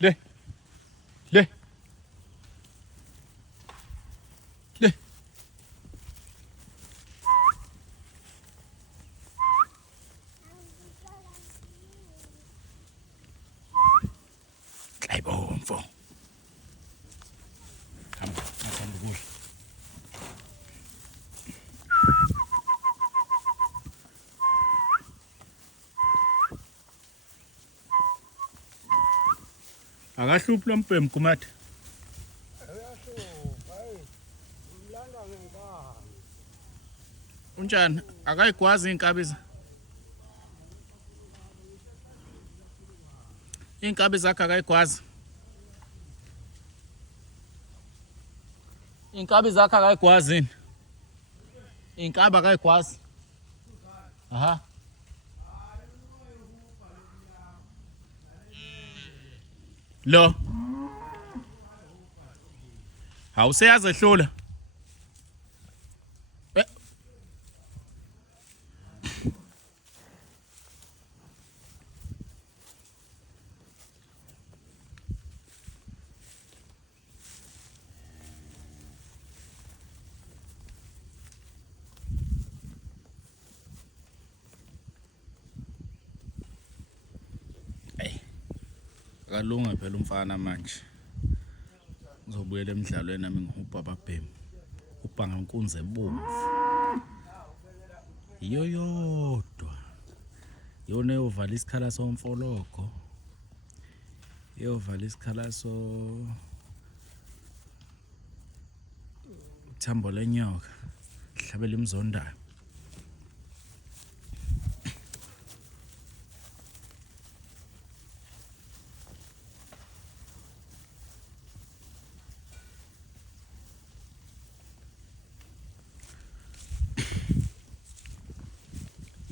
Le. Le. Le. Ayibomfo. Hamba, ngaphambi ukudla. Akahluphi lompembu kumathe. Uyahlupha, hayi. Umlanda ngenkani. Unjani? Akayikwazi inkabi. Inkabi zakhe akayikwazi. Inkabi zakhe akayikwazi yini? Inkabi akayikwazi. Aha. Lo. Awuseyazi ehlula. Akalunga phela umfana manje. Ngizobuyela emidlalweni nami ngihubha ababhemu. Ubhanga inkunzi ebomvu. Iyo yodwa. Yona eyovala isikhala somfologo. Eyovala isikhala thambo lenyoka. Hlabela imzondayo.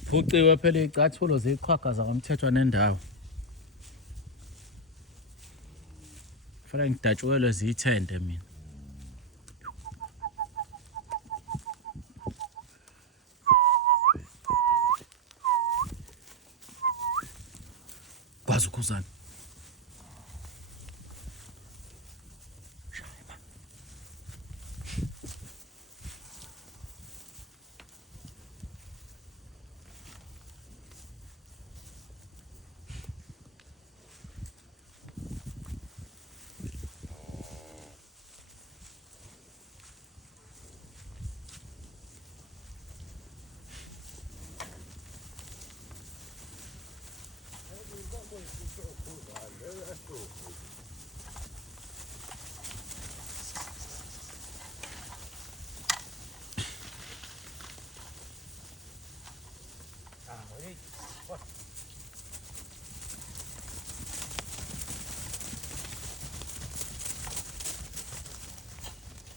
Phuciwe phela icathulo ziqhwagaza ngomthetho nendawo. Kufanele ngidatshukelwe zithende mina. Kwazi ukhuzana.